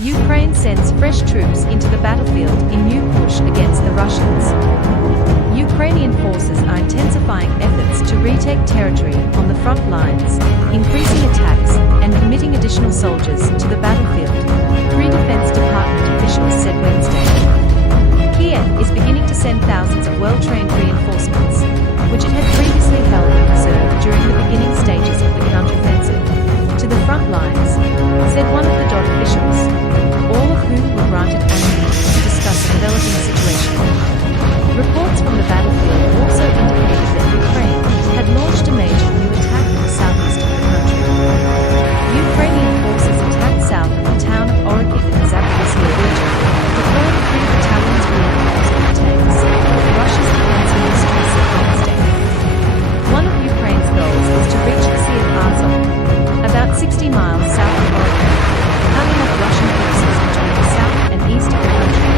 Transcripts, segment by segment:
Ukraine sends fresh troops into the battlefield in new push against the Russians. Ukrainian forces are intensifying efforts to retake territory on the front lines, increasing attacks, and committing additional soldiers to the battlefield, three Defense Department officials said Wednesday. Kiev is beginning to send thousands of well-trained reinforcements, which it had previously held in reserve during the beginning stages of the counteroffensive, to the front lines, said one of the DOD officials, all of whom were granted annual leave to discuss the developing situation. Reports from the battlefield also indicated that Ukraine had launched a major new attack in the southeast of the country. Ukrainian forces attacked south of the town of Orikhiv in the Zaporizhzhia region, deploying 3 battalions reinforcement tanks, Russia's defense ministry said Wednesday. One of Ukraine's goals is to reach the Sea of Azov, about 60 miles south of Orikhiv, cutting off Russian forces between the south and east of the country,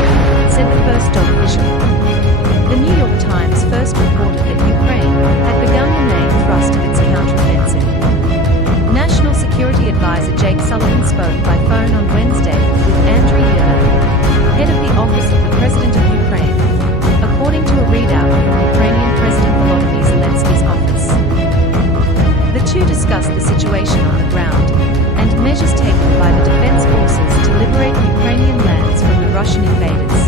said the first DOD official. The New York Times first reported that Ukraine had begun the main thrust of its counteroffensive. National Security Advisor Jake Sullivan spoke by phone on Wednesday with Andriy Yermak, head of the Office of the President of Ukraine, according to a readout from Ukrainian President Volodymyr Zelensky's office. The two discussed the situation on the ground and measures taken by the defense forces to liberate Ukrainian lands from the Russian invaders.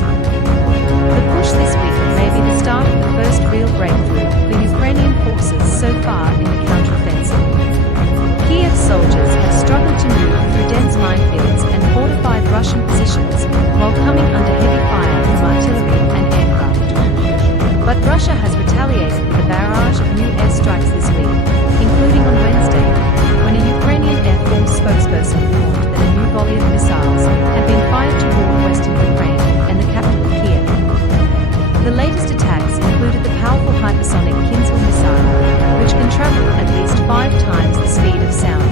The push this week may be the start of the first real breakthrough for Ukrainian forces so far in the counteroffensive. Kiev soldiers have struggled to move through dense minefields and fortified Russian positions while coming under heavy fire from artillery and aircraft. But Russia has retaliated with a barrage of new airstrikes this week, including on Wednesday, when a Ukrainian Air Force spokesperson warned that a new volley of missiles had been fired toward western Ukraine and the capital Kiev. The latest attacks included the powerful hypersonic Kinzhal missile, which can travel at least 5 times the speed of sound.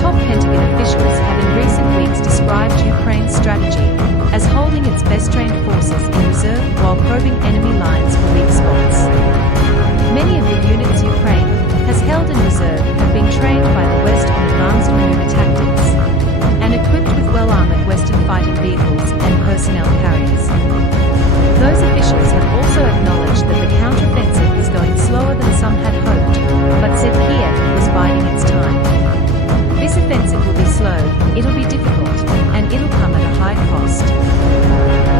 Top Pentagon officials have in recent weeks described Ukraine's strategy as holding its best-trained forces in reserve while probing enemy lines for weak spots. Many of the units Ukraine has held in reserve have been trained by the West on advanced maneuver tactics and equipped with well-armored Western fighting vehicles and personnel carriers. Those officials have also acknowledged that the counteroffensive is going slower than some had hoped, but said Kiev was biding its time. This offensive will be slow, it'll be difficult, and it'll come at a high cost.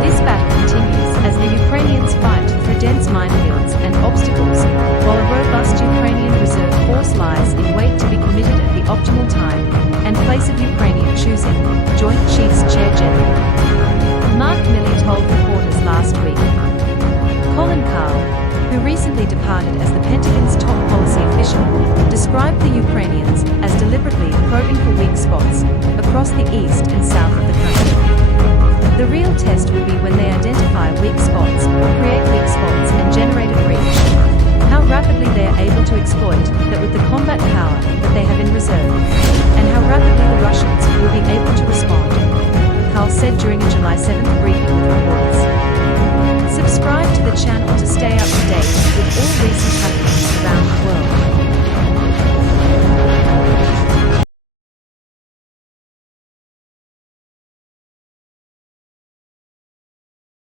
This battle continues as the Ukrainians fight through dense minefields and obstacles, while a robust Ukrainian reserve force lies in wait to be committed at the optimal time and place of Ukrainian choosing, Joint Chiefs Chair General Mark Milley told reporters last week. Colin Kahl, who recently departed as the Pentagon's top policy official, described the Ukrainians as deliberately probing for weak spots across the east and south of the country. The real test will be when they identify weak spots or create weak spots and generate a breach. How rapidly they are able to exploit that with the combat power that they have in reserve, and how rapidly the Russians will be able to respond, Kahl said during a July 7th briefing with reporters. Subscribe to the channel to stay up to date with all recent